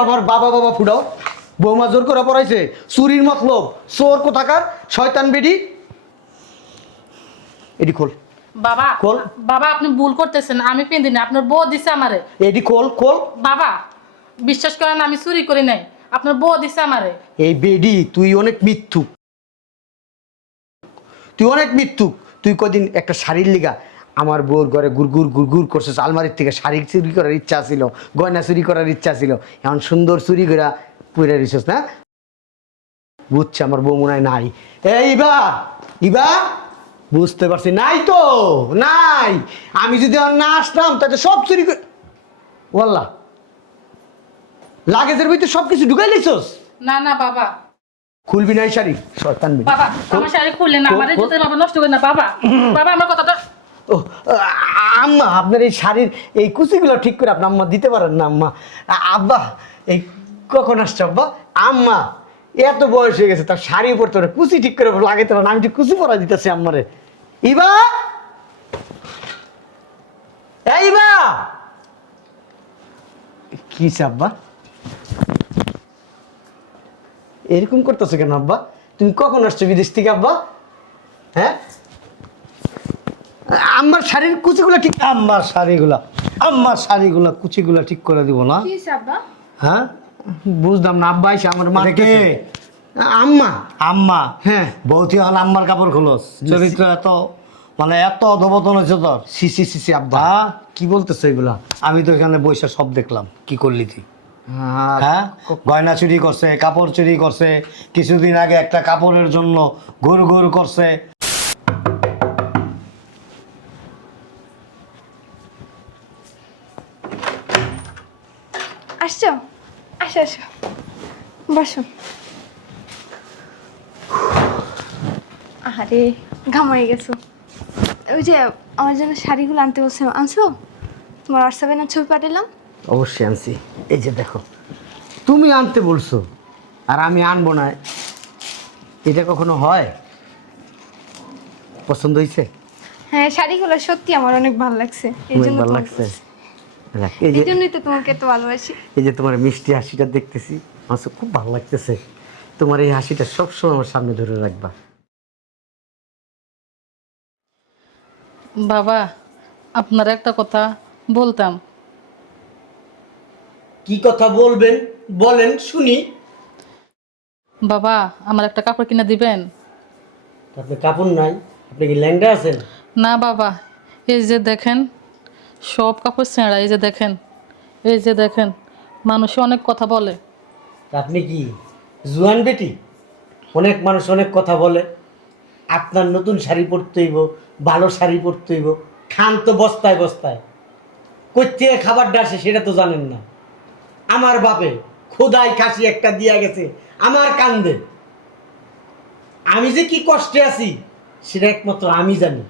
আবার বাবা বাবা ফুটাও। বৌমা জোর করে পড়াইছে, চুরির মতলব, চোর কোথাকার, শয়তান বেডি। এডি খোল। বাবা খোল। বাবা আপনি ভুল করতেছেন, আমি পেন্দি না, আপনার বউ দিছে আমারে। এডি খোল খোল। বাবা বিশ্বাস করেন আমি চুরি করি নাই, আপনার বউ দিছে আমারে। এই বেডি তুই অনেক মিথ্যুক, তুই অনেক মিথ্যুক। তুই কদিন একটা শাড়ির লিগা আমার বউর ঘরে গুড়গুড় গুড়গুড় করছিস, আলমারির থেকে শাড়ি চুরি করার ইচ্ছা ছিল, গয়না চুরি করার ইচ্ছা ছিল, এখন সুন্দর চুরি করে পুরে দিছিস না? বুঝছে আমার বউ মনে হয় নাই। এই ইবা ইবা, বুঝতে পারছি নাই তো, নাই। আমি যদি আর না আসতাম তাহলে সব চুরি করে ওয়াল্লাহ লাগেজের ভিতরে সব কিছু ঢুকাই লিছস। না না বাবা, খুলবি না এই শাড়ি, শয়তান বেডি। বাবা আমার শাড়ি খুললে না, আমার ইজ্জতের বাবা নষ্ট করে না বাবা। বাবা আমার কথাটা। ও আম্মা, আপনার এই শাড়ির এই কুচিগুলো ঠিক করে আপনি আম্মা দিতে পারেন না আম্মা। আব্বা এই কখন আসছে আব্বা? আম্মা এত বয়স হয়ে গেছে, তার শাড়ি পরতে পারে, কুচি ঠিক করে লাগাইতে পারে না, আমি ঠিক কুচি পরা দিতেছি আম্মারে। ইবা এই ইবা, কি আব্বা এরকম করতেছো কেন আব্বা? তুমি কখন আসছো বিদেশ থেকে আব্বা? হ্যাঁ, আমার শাড়ির কুচিগুলো ঠিক, আমার শাড়িগুলা কুচিগুলা ঠিক করে দিব না? কি আব্বা? হ্যাঁ বুঝলাম না আব্বা এসে আমার মা দেখে আম্মা। আম্মা, হ্যাঁ বৌতি হল আম্মার কাপড় খোলস, চরিত্র এত মানে এত অধবতন হয়েছে তোর। সিসি সিসি আব্বা হ্যাঁ? কি বলতেছো এগুলা? আমি তো এখানে বৈশা সব দেখলাম কি করলি তুই। হ্যাঁ, হ্যাঁ, গয়না চুরি করছে, কাপড় চুরি করছে, কিছুদিন আগে একটা কাপড়ের জন্য ঘুর ঘুর করছে। আসছো? আসো আসো, বসো। আরে ঘামাই গেছো। ওই যে আমার জন্য শাড়িগুলো আনতে বলছে, আনছো? তোমার হোয়াটসঅ্যাপে না ছবি পাঠালাম? অবশ্যই আনছি। এই যে দেখো, তুমি আনতে বলছো আর আমি আনবো না, এটা কখনো হয়? পছন্দ হয়েছে? হ্যাঁ, শাড়িগুলো সত্যি আমার অনেক ভালো লাগছে, এই অনেক জন্য ভালো তোমাকে লাগছে। বলছি। দেখ, এই যে এই জন্যই তো তোমাকে এত ভালোবাসি। এই যে তোমার মিষ্টি হাসিটা দেখতেছি, আমার তো খুব ভালো লাগতেছে। তোমার এই হাসিটা সবসময় আমার সামনে ধরে রাখবা। বাবা আপনার একটা কথা বলতাম। কি কথা বলবেন বলেন শুনি। বাবা আমার একটা কাপড় কিনে দিবেন? আপনি কাপড় নাই? আপনি কি ল্যাংড়া আছেন? না বাবা, এই যে দেখেন সব কাপড় ছেঁড়া, এই যে দেখেন, এই যে দেখেন, মানুষে অনেক কথা বলে। আপনি কি জুয়ান বেটি? অনেক মানুষ অনেক কথা বলে। আপনার নতুন শাড়ি পরতে হইব, ভালো শাড়ি পরতে হইব, খান তো বস্তায় বস্তায়, কোথেকে খাবারটা আসে সেটা তো জানেন না। আমার বাপে খোদাই কাশি একটা দিয়া গেছে আমার কান্দে, আমি যে কি কষ্টে আছি সেটা একমাত্র আমি জানি,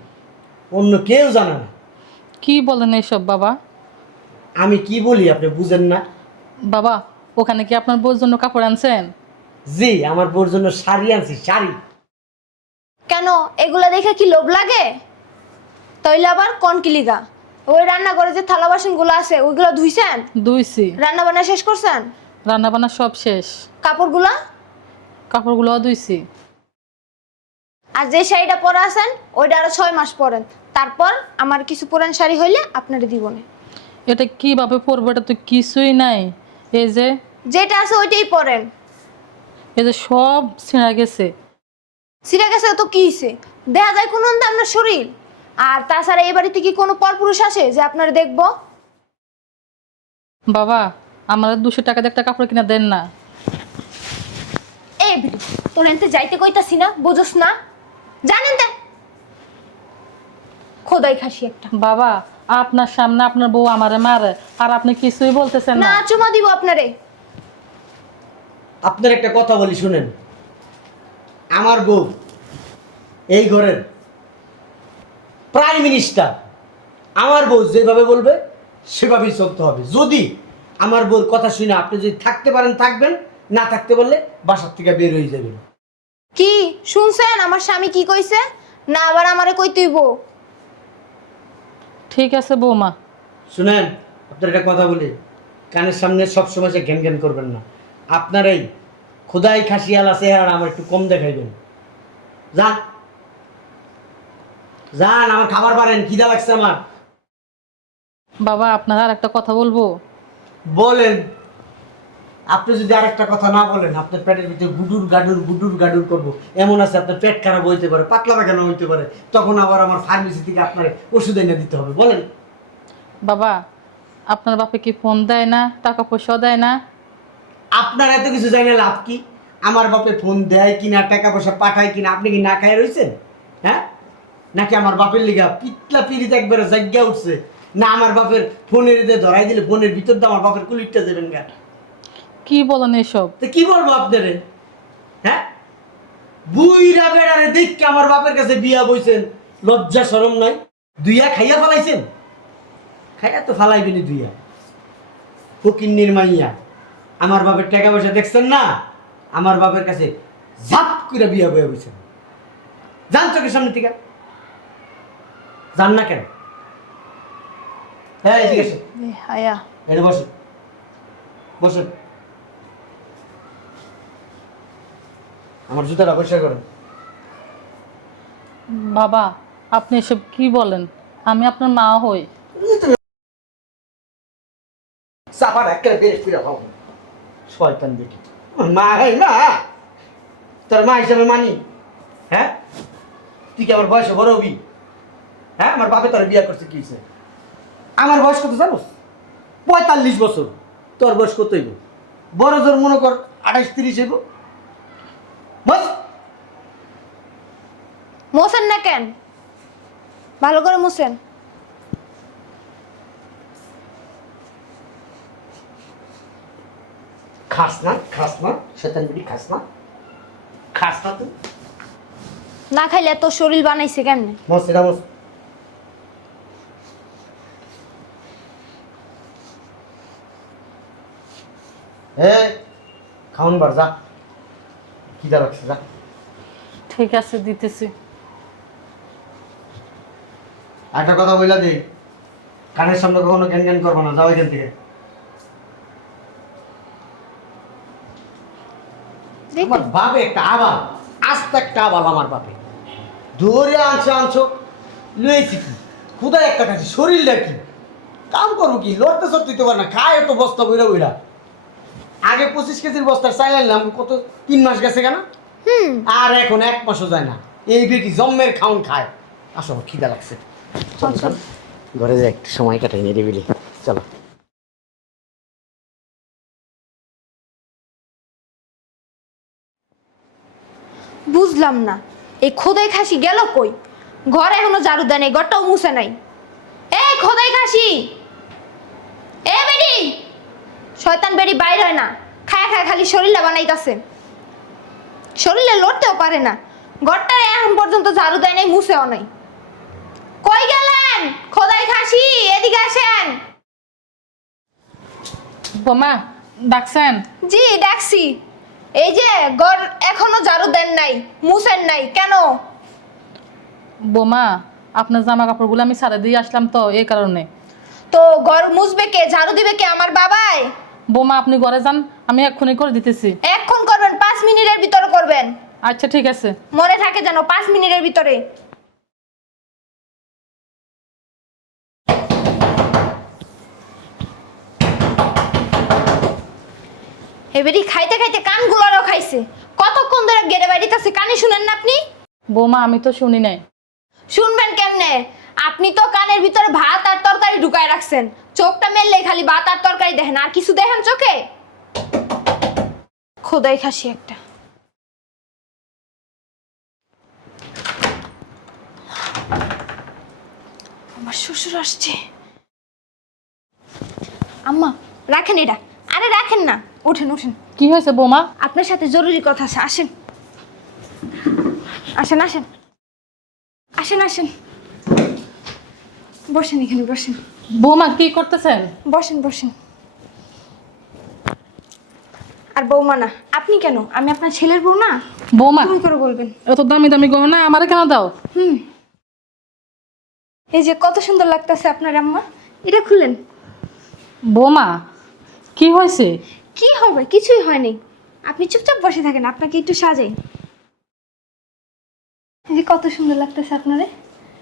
অন্য কেউ জানে না। কি বলেন এইসব বাবা? আমি কি বলি আপনি বুঝেন না? বাবা ওখানে কি আপনার বউর জন্য কাপড় আনছেন? জি, আমার বোর জন্য শাড়ি আনছি, শাড়ি। কেন, এগুলা দেখে কি লোভ লাগে? তইলে আবার কোন কিলিগা? ওই রান্না করে যে থালা বাসন গুলো আছে ওইগুলো ধুইছেন? ধুইছি, রান্না বান্না শেষ করছেন? রান্না বান্না সব শেষ, কাপড়গুলা? কাপড়গুলোও ধুইছি। আর যে শাড়িটা পরা আছেন ওইটা আরো 6 মাস পরেন, তারপর আমার কিছু পুরান শাড়ি হইলে আপনারে দিব না। এটা কিভাবে পরবো? এটা তো কিছুই নাই। এই যে যেটা আছে ওইটাই পরেন। এই যে সব ছেঁড়া গেছে। সিরা গেছে তো কি হইছে? দেখা যায় কোন অন্তে আপনার শরীর। আর তাছাড়া এই বাড়িতে কি কোনো পরপুরুষ আছে যে আপনারা দেখবো? বাবা আমার 200 টাকা দিয়ে একটা কাপড় কিনা দেন না? এই বিড়ি, তোর এনতে যাইতে কইতাছি না, বুঝোস না? জানেন তে খোদাই খাসি একটা। বাবা আপনার সামনে আপনার বউ আমারে মারে আর আপনি কিছুই বলতেছেন না না। চুমা দিব আপনারে। আপনার একটা কথা বলি শুনেন, আমার বউ এই ঘরের প্রাইম মিনিস্টার। আমার বউ যেভাবে বলবে সেভাবেই চলতে হবে। যদি আমার বউর কথা শুনে আপনি যদি থাকতে পারেন থাকবেন, না থাকতে বললে বাসার থেকে বের হয়ে যাবেন। কি শুনছেন আমার স্বামী কি কইছে? না আবার আমারে কইতেইব? ঠিক আছে বৌমা। শুনেন, আপনার একটা কথা বলি, কানের সামনে সবসময় সে ঘ্যান ঘ্যান করবেন না। আপনার এই খোদাই খাসিয়ালা চেহারা আমার একটু কম দেখাইবেন। যান যান, আমার খাবার বাড়েন, খিদা লাগছে আমার। বাবা আপনার আর একটা কথা বলবো। বলেন। আপনি যদি আরেকটা কথা না বলেন, আপনার পেটের ভিতরে গুডুর গাডুর করবো। এমন আছে আপনার পেট খারাপ হইতে পারে, পাতলা পায়খানা হইতে পারে, তখন আবার আমার ফার্মেসি থেকে আপনার ওষুধ এনে দিতে হবে। বলেন। বাবা আপনার বাপে কি ফোন দেয় না, টাকা পয়সাও দেয় না? আপনার এত কিছু জানে লাভ কি? আমার বাপে ফোন দেয় কিনা, টাকা পয়সা পাঠায় কিনা, আপনি কি না খায় রয়েছেন? হ্যাঁ, নাকি আমার বাপের লিগা পিতলা পিড়িতে একবারে জায়গা উঠছে? না আমার বাপের ফোনের দিয়ে ধরাই দিলে ফোনের ভিতর দিয়ে আমার বাপের কুলিটটা দেবেন গা? কি বলেন এসব? তো কি বলবো আপনারে? হ্যাঁ, বুইরা বেড়ারে দেখকে আমার বাপের কাছে বিয়া বইছেন, লজ্জা শরম নাই? দুইয়া খাইয়া ফালাইছেন? খাইয়া তো ফালাইবেনি দুইয়া। ফকিন্নির মাইয়া, আমার বাপের টাকা পয়সা দেখছেন না? আমার বাপের কাছে ঝাপ করে বিয়া বইয়া বইছেন। যান চোখের সামনে থেকে, যান না কেন? হ্যাঁ এদিকে এসে, হায়া এনে বসেন, বসেন। আমার জুতাটা পরিষ্কার করেন। বাবা আপনি এসব কি বলেন? আমি আপনার মা হই। চাপার একটা বেশ ফিরে পাবো শয়তান বেটি। মা হয় মা, তোর মা হিসাবে মানি? হ্যাঁ, তুই কি আমার বয়সে বড় হবি? হ্যাঁ, আমার বাপে তোর বিয়ে করছে কি হয়েছে? আমার বয়স কত জানো? 45 বছর। তোর বয়স কত হইব? বড় জোর মনে কর 28-30 হইব। বস। মোছেন না কেন? ভালো করে মোছেন। খাস না শয়তান বেটি, খাস না তুই। না খাইলে তোর শরীর বানাইছে কেমনে? মস এটা মস। খাওন বার যা, খিদা লাগছে, যা। ঠিক আছে দিতেছি। একটা কথা বইলা দিই, কানের সামনে কখনো জ্ঞান জ্ঞান করবো না, যাও এখান থেকে। আমার বাপে একটা আবাল, আস্তে একটা আবাল আমার বাপে। ধরে আনছো লুয়েছি কি খুদাই একটা খাচ্ছি, শরীরটা কি কাম করবো কি? লড়তে চড়তে দিতে পারে না, খায় তো বস্তা বইরা। আগে 25 কেজির বস্তার চাইল আনলাম, কত 3 মাস গেছে কেন? আর এখন 1 মাসও যায় না। এই বেটি জম্মের খাউন খায়। আসো, আমার খিদা লাগছে, চল ঘরে যাই, একটু সময় কাটাই নিরিবিলি। চলো। বুঝলাম না এই খোদাই খাসি গেল কই? ঘরে এখনো ঝাড়ু দেয় নাই, ঘরটাও মুছে নাই। এ খোদাই খাসি, এ বেডি, শয়তান বেডি বাইর হয় না, খায় খালি শরীরটা বানাইতাছে, শরীরে লড়তেও পারে না। ঘরটা এখন পর্যন্ত ঝাড়ু দেয় নাই, মুছেও নাই। কই গেলেন খোদাই খাসি? এদিকে আসেন। বোমা ডাকছেন? জি ডাকছি। এই যে ঘর এখনো ঝাড়ু দেন নাই, মুছেন নাই কেন? বোমা আপনার জামা কাপড়গুলো আমি ছাড়া দিয়ে আসলাম তো এই কারণে। তো ঘর মুছবে কে, ঝাড়ু দিবে কে? আমার বাবাই। বোমা আপনি ঘরে যান, আমি এক্ষুনি করে দিতেছি। এখন করবেন, 5 মিনিটের ভিতরে করবেন। আচ্ছা ঠিক আছে। মনে থাকে যেন 5 মিনিটের ভিতরে। এবারে খাইতে খাইতে কানগুলোরও খাইছে। কতক্ষণ ধরে গেড়ে বাড়িতেছে, কানে শুনেন না আপনি? বোমা আমি তো শুনি নাই। শুনবেন কেমনে? আপনি তো কানের ভিতরে ভাত আর তরকারি ঢুকায় রাখছেন। চোখটা মেললে খালি ভাত আর তরকারি দেখেন, আর কিছু দেখেন চোখে? খোদাই খাসি একটা। আমার শ্বশুর আসছে। আম্মা রাখেন এটা। আরে রাখেন না, ওঠেন। কি হয়েছে বোমা? আপনার সাথে জরুরি কথা আছে, আসেন। আসেন বসেন, এখানে বসেন। বোমা কি করতেছেন? বসেন। আর বৌমা না, আপনি কেন? আমি আপনার ছেলের বউ না? বোমা তুমি করে বলবেন। এত দামি দামি গহনা আমারে কেন দাও? এই যে কত সুন্দর লাগতেছে আপনার আম্মা, এটা খুলেন। বোমা কি হয়েছে? কি হবে? কিছুই হয়নি। আপনি চুপচাপ বসে থাকেন, আপনাকে একটু সাজাই। এই যে কত সুন্দর লাগতেছে আপনারে।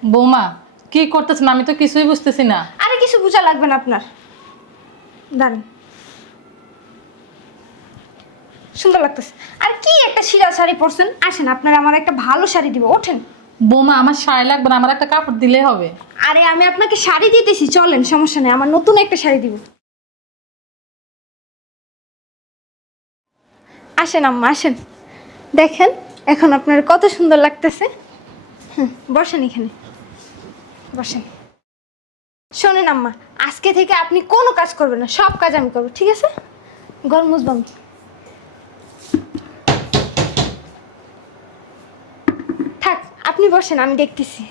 বৌমা কি করতেছেন? আমি তো কিছুই বুঝতেছি না। আরে কিছু বোঝা লাগবে না আপনার, দাঁড়ান। সুন্দর লাগতেছে। আর কি একটা শিরা শাড়ি পরছেন, আসেন আপনার আমার একটা ভালো শাড়ি দিব, ওঠেন। বৌমা আমার শাড়ি লাগবে না, আমার একটা কাপড় দিলেই হবে। আরে আমি আপনাকে শাড়ি দিতেছি, চলেন, সমস্যা নেই, আমার নতুন একটা শাড়ি দিব। আসেন আম্মা, আসেন, দেখেন এখন আপনার কত সুন্দর লাগতেছে। বসেন এখানে, বসেন। শোনেন আম্মা, আজকে থেকে আপনি কোনো কাজ করবেন না, সব কাজ আমি করবো, ঠিক আছে? ঘর মুছবাম। থাক, আপনি বসেন, আমি দেখতেছি।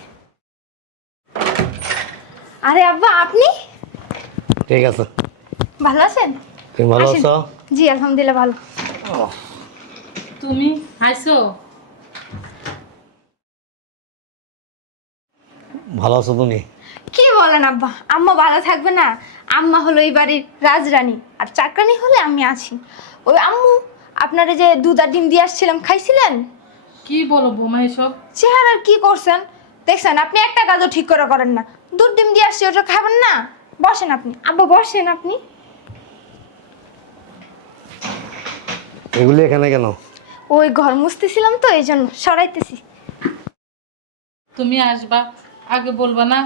আরে আব্বা, আপনি ঠিক আছে। ভালো আছেন? তুমি ভালো আসেন। আছো? জি আলহামদুলিল্লাহ ভালো। তুমি আইছো? ভালো আছো তুমি? কি বলেন আব্বা, আম্মা ভালো থাকবে না? আম্মা হলো এই বাড়ির রাজরানী, আর চাকরানী হলে আমি আছি। ওই আম্মু, আপনারা যে দুধ আর ডিম দিয়ে আসছিলাম, খাইছিলেন? কি বলো বৌমা এসব? চেহারার কি করছেন দেখছেন? আপনি একটা কাজও ঠিক করে করেন না। দুধ ডিম দিয়ে আসছি, ওটা খাবেন না? বসেন আপনি আব্বা, বসেন আপনি। এগুলি এখানে কেন? ওই ঘর মুছতেছিলাম তো, এই জন্য সরাইতেছি। তুমি আসবা আগে বলবা না?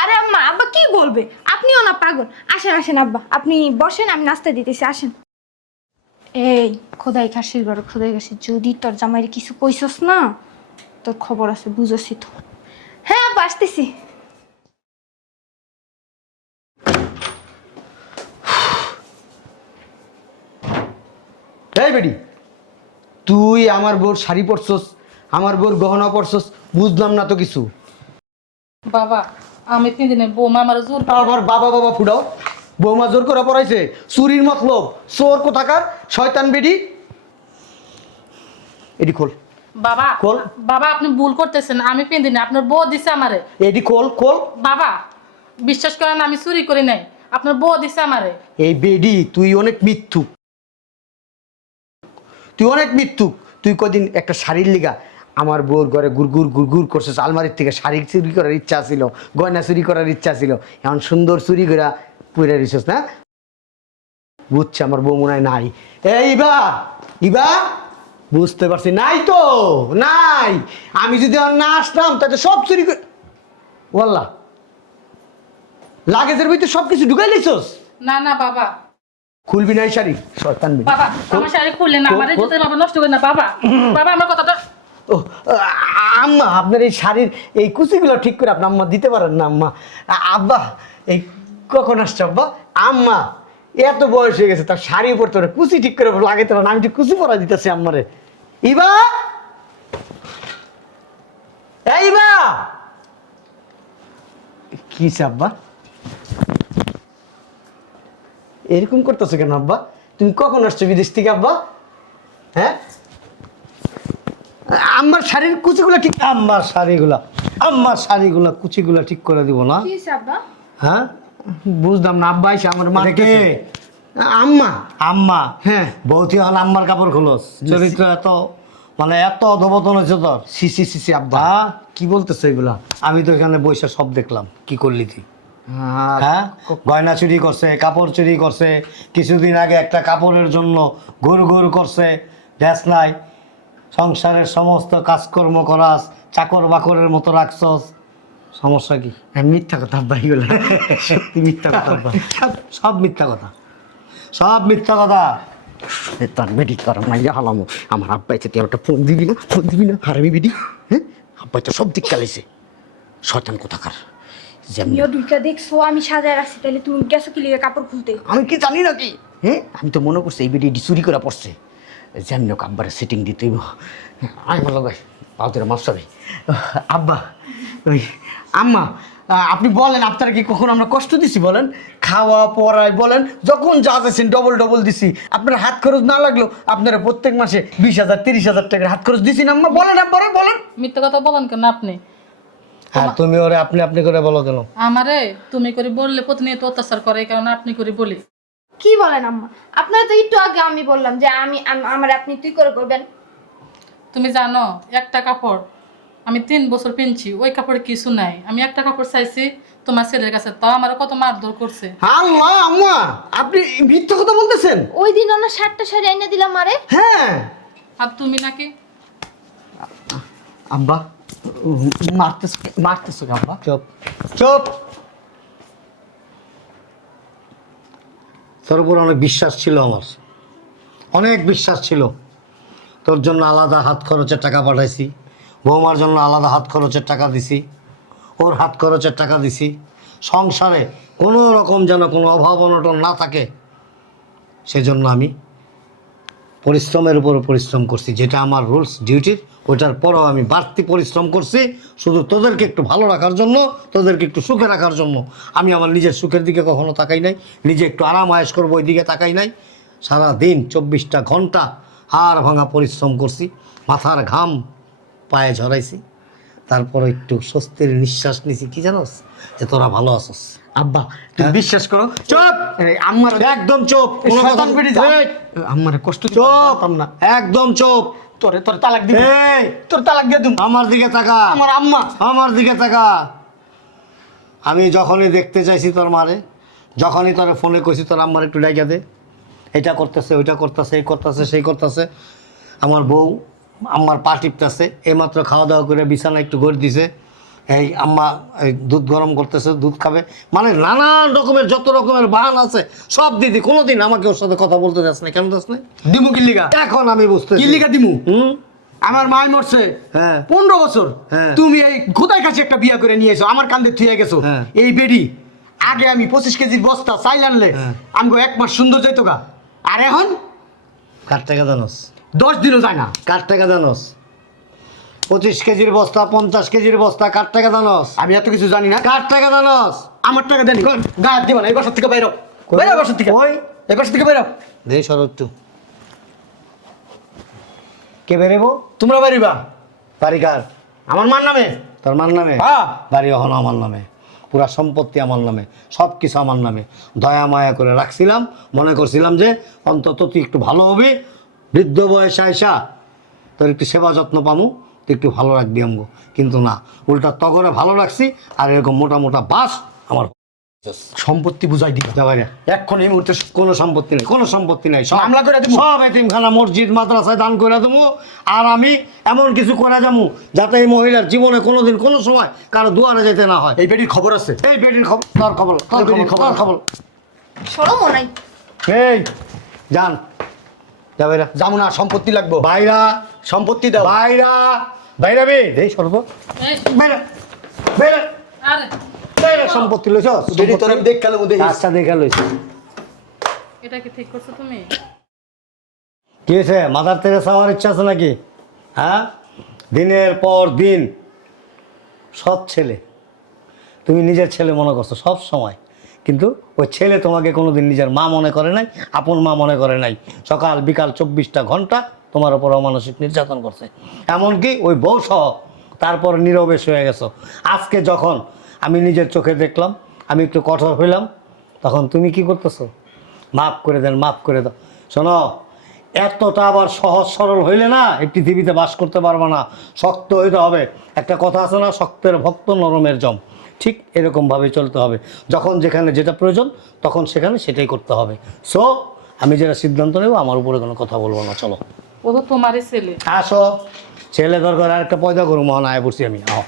আরে আম্মা, আব্বা কি বলবে? আপনিও না পাগল। আসেন আসেন আব্বা, আপনি বসেন, আমি নাস্তা দিতেছি, আসেন। এই খোদাই খাসির ঘর, খোদাই খাসি, যদি তোর জামাইরে কিছু কইছস না, তোর খবর আছে, বুঝছি তো। হ্যাঁ আব্বা, আসতেছি। এই বেডি, তুই আমার বউর শাড়ি পরছস, আমার বউর গহনা পরছস, বুঝলাম না তো কিছু। বাবা আমি 3 দিনে বৌমা আমার জোর আবার বাবা বাবা ফুটাও, বৌমা জোর করে পড়াইছে, চুরির মতলব, চোর কোথাকার, শয়তান বেডি। এডি খোল, বাবা খোল। বাবা আপনি ভুল করতেছেন, আমি 3 দিনে আপনার বউ দিছে আমারে। এডি খোল খোল। বাবা বিশ্বাস করেন আমি চুরি করি নাই, আপনার বউ দিছে আমারে। এই বেডি, তুই অনেক মিথ্যুক, তুই অনেক মিথ্যুক। তুই কদিন একটা শাড়ির লিগা আমার বউর ঘরে গুড়গুড় গুড়গুড় করছিস, আলমারির থেকে শাড়ি চুরি করার ইচ্ছা ছিল, গয়না চুরি করার ইচ্ছা ছিল, এখন সুন্দর চুরি করে পুরে দিছিস না? বুঝছে আমার বউ মনে হয় নাই। এই ইবা, ইবা, বুঝতে পারছি নাই তো, নাই। আমি যদি আর না আসতাম তাহলে সব চুরি করে, ওয়াল্লাহ লাগেজের ভিতরে সব কিছু ঢুকাই লিছস। না না বাবা, খুলবি না এই শাড়ি, শয়তান বেডি। বাবা আমার শাড়ি খুললে না, আমার জুতো বাবা নষ্ট করে না বাবা। বাবা আমার কথাটা। ও আম্মা, আপনার এই শাড়ির এই কুচিগুলো ঠিক করে আপনি আম্মা দিতে পারেন না আম্মা? আব্বা এই কখন আসছে আব্বা? আম্মা এত বয়স হয়ে গেছে, তার শাড়ি পরতে পারে, কুচি ঠিক করে লাগাইতে পারেন, আমি ঠিক কুচি পরা দিতেছি আম্মারে। ইবা, এই ইবা, কি আব্বা এরকম করতেছো কেন আব্বা? তুমি কখন আসছো বিদেশ থেকে আব্বা? হ্যাঁ, আমার শাড়ির কুচিগুলো ঠিক, আমার শাড়িগুলা কুচিগুলা ঠিক করে দিব না? কি হইছে আব্বা? হ্যাঁ, বুঝলাম না আব্বা এসে আমার মা এটা কে? আম্মা। আম্মা? হ্যাঁ। বৌতি হল আম্মার কাপড় খোলস, চরিত্র এত মানে এত অধবতন হয়েছে তোর। সিসি সিসি আব্বা, হ্যাঁ? কি বলতেছো এগুলা? আমি তো এখানে বসে সব দেখলাম, কি করলি তুই? হ্যাঁ, হ্যাঁ, গয়না চুরি করছে, কাপড় চুরি করছে, কিছুদিন আগে একটা কাপড়ের জন্য ঘুর ঘুর করছে, ড্যাস নাই, সংসারের সমস্ত কাজকর্ম করাস, চাকর বাকরের মতো রাখছস, সমস্যা কি? হ্যাঁ, মিথ্যা কথা আব্বা এগুলা, সত্যি মিথ্যা কথা আব্বা। সব মিথ্যা কথা, সব মিথ্যা কথা। তার বেডি কর মাইয়া হালামো, আমার আব্বা এসে তুই একটা ফোন দিবি না, ফোন দিবি না, হারামি বেডি। হ্যাঁ, আব্বা তো সব দিক কালাইছে, শয়তান কোথাকার। যেমনি তুমিও দুইটা দেখছো আমি সাজায় রাখছি, তাহলে তুমি গেছো কি লিগে কাপড় খুলতে? আমি কি জানি নাকি? হ্যাঁ, আমি তো মনে করছি এই বেডি চুরি করে পড়ছে, যেমনি হোক আব্বার সেটিং দিতে হইব। আমি ভালো ভাই পাউতের মাপসাবে। আব্বা, ওই আম্মা, আপনি বলেন আপনারা কি কখন আমরা কষ্ট দিছি বলেন? খাওয়া পড়ায় বলেন, যখন যা চাইছেন ডবল ডবল দিছি। আপনার হাত খরচ না লাগলো, আপনারা প্রত্যেক মাসে 20,000 30,000 টাকার হাত খরচ দিছি না আম্মা? বলেন আব্বারে বলেন। মিথ্যা কথা বলেন কেন আপনি? আর তুমি ওরে আপনি আপনি করে বলো কেন? আমারে তুমি করে বললে প্রতিনিয়ত অত্যাচার করে, এই কারণে আপনি করে বলি। কি বলেন আম্মা? আপনারা তো একটু আগে আমি বললাম যে আমার আপনি তুই করে করবেন। তুমি জানো একটা কাপড় আমি 3 বছর পিনছি, ওই কাপড়ে কিছু নাই। আমি একটা কাপড় চাইছি তোমার ছেলের কাছে, তাও আমার কত মারধর করছে। আম্মা আম্মা আপনি মিথ্যা কথা বলতেছেন? ওই দিন ওনার 7টা শাড়ি এনে দিলাম আরে। হ্যাঁ আর তুমি নাকি আব্বা মারতেছো কি আব্বা? চুপ চুপ। তোর উপর অনেক বিশ্বাস ছিল আমার, অনেক বিশ্বাস ছিল। তোর জন্য আলাদা হাত খরচের টাকা পাঠাইছি, বৌমার জন্য আলাদা হাত খরচের টাকা দিছি, ওর হাত খরচের টাকা দিছি। সংসারে কোনো রকম যেন কোনো অভাব অনটন না থাকে সেজন্য আমি পরিশ্রমের উপর পরিশ্রম করছি, যেটা আমার রুলস ডিউটির। ওইটার পরেও আমি বাড়তি পরিশ্রম করছি শুধু তোদেরকে একটু ভালো রাখার জন্য, তোদেরকে একটু সুখে রাখার জন্য। আমি আমার নিজের সুখের দিকে কখনো তাকাই নাই, নিজে একটু আরাম আয়েশ করবো ওই দিকে তাকাই নাই। সারা দিন 24টা ঘন্টা হাড় ভাঙা পরিশ্রম করছি, মাথার ঘাম পায়ে ঝরাইছি, তারপরে একটু স্বস্তির নিঃশ্বাস নিছি। কি জানোস? যে তোরা ভালো আছিস। আব্বা তুমি হ্যাঁ? বিশ্বাস করো, চুপ, আম্মার একদম চুপ। কোনো কথা বলবি না। এই, আম্মারে কষ্ট দিতে চুপ, পারতাম না। একদম চুপ। তোর তালাক দিবি, এই, তোর তালাক দিয়ে দিম। আমার দিকে তাকা, আমার আম্মা আমার দিকে তাকা। আমি যখনই দেখতে চাইছি তোর মারে, যখনই তোর ফোনে কইছি তোর আম্মার একটু ডাইকা দে, এটা করতেছে ওইটা করতেছে এই করতেছে সেই করতেছে, আমার বউ আম্মার পা টিপতেছে, এইমাত্র খাওয়া দাওয়া করে বিছানা একটু গড়ে দিছে, এই আম্মা এই দুধ গরম করতেছে, দুধ খাবে, মানে নানান রকমের যত রকমের বাহান আছে সব দিদি। কোনোদিন আমাকে ওর সাথে কথা বলতে যাস না, কেন যাস না? দিমু কিল্লিগা, এখন আমি বুঝতে কিল্লিগা দিমু। হুম, আমার মায় মরছে হ্যাঁ 15 বছর, হ্যাঁ। তুমি এই খোদাই কাছে একটা বিয়া করে নিয়ে এসো, আমার কান্দে থুয়ে গেছো। হ্যাঁ। এই বেডি আগে আমি 25 কেজির বস্তা চাইল আনলে হ্যাঁ। আমগো 1 মাস সুন্দর যাইতো গা, আর এখন কার টাকা জানোস? 10 দিনও যায় না। কার টাকা জানোস? 25 কেজির বস্তা 50 কেজির বস্তা কার টাকা জানোস? আমি এত কিছু জানি না, কার টাকা জানোস? আমার টাকা দেন, গা দিব না। এই বাসা থেকে বাইরো, বাইরো বাসা থেকে, ওই এই বাসা থেকে বাইরো। দে সরট্টু কে বেরেবো? তোমরা বাইরিবা বাড়ি কার? আমার মার নামে। তোর মার নামে? হ্যাঁ। বাড়ি এখন আমার নামে, পুরা সম্পত্তি আমার নামে, সব কিছু আমার নামে। দয়া মায়া করে রাখছিলাম, মনে করছিলাম যে অন্তত তুই একটু ভালো হবি, বৃদ্ধ বয়সে আইসা তোর একটু সেবা যত্ন পামু, তুই একটু ভালো রাখবি আমগো। কিন্তু না, উল্টা তগরে ভালো রাখছি, আর এরকম মোটা মোটা বাস আমার সম্পত্তি বুঝাই দিবা যা বাইরে। এখন এই মুহূর্তে। কোনো সম্পত্তি নেই, কোনো সম্পত্তি নাই, সব মামলা করে দিবো। সব এতিমখানা মসজিদ মাদ্রাসায় দান করে দেবো। আর আমি এমন কিছু করে যাবো যাতে এই মহিলার জীবনে কোনোদিন কোনো সময় কারো দুয়ারে যেতে না হয়। এই বেডির খবর আছে, এই বেটির খবর, তোর খবর, তোর খবর, তোর খবর। শরমও নাই। এই যান, যা বাইরা, যাবো না, সম্পত্তি লাগবো, বাইরা, সম্পত্তি দাও। বাইরা, বাইরা বে, দেই সর্ব, এই, বাইরা, বাইরা, আরে বাইরা। সম্পত্তি লইছস? বেডি তোর আমি দেখ গেলাম দেখি। আচ্ছা দেখা লইছ। এটা কি ঠিক করছো তুমি? কি হয়েছে? মাদার তেরেসা হওয়ার ইচ্ছা আছে নাকি? হ্যাঁ, দিনের পর দিন সৎ ছেলে, তুমি নিজের ছেলে মনে করছো সব সময়, কিন্তু ওই ছেলে তোমাকে কোনোদিন নিজের মা মনে করে নাই, আপন মা মনে করে নাই। সকাল বিকাল 24টা ঘন্টা তোমার ওপর অমানসিক নির্যাতন করছে, এমনকি ওই বউ সহ। তারপর নীরবেশ হয়ে গেছো। আজকে যখন আমি নিজের চোখে দেখলাম, আমি একটু কঠোর হইলাম, তখন তুমি কি করতেছো? মাফ করে দেন, মাফ করে দাও। শোনো, এতটা আবার সহজ সরল হইলে না এই পৃথিবীতে বাস করতে পারবে না, শক্ত হইতে হবে। একটা কথা আছে না, শক্তের ভক্ত নরমের জম, ঠিক এরকমভাবে চলতে হবে। যখন যেখানে যেটা প্রয়োজন তখন সেখানে সেটাই করতে হবে। সো আমি যেটা সিদ্ধান্ত নেব, আমার উপরে কোনো কথা বলবো না। চলো ও তো তোমারই ছেলে। আসো, ছেলে দরকার আর একটা পয়দা করুন, মহান আয় পড়ছি আমি। আহ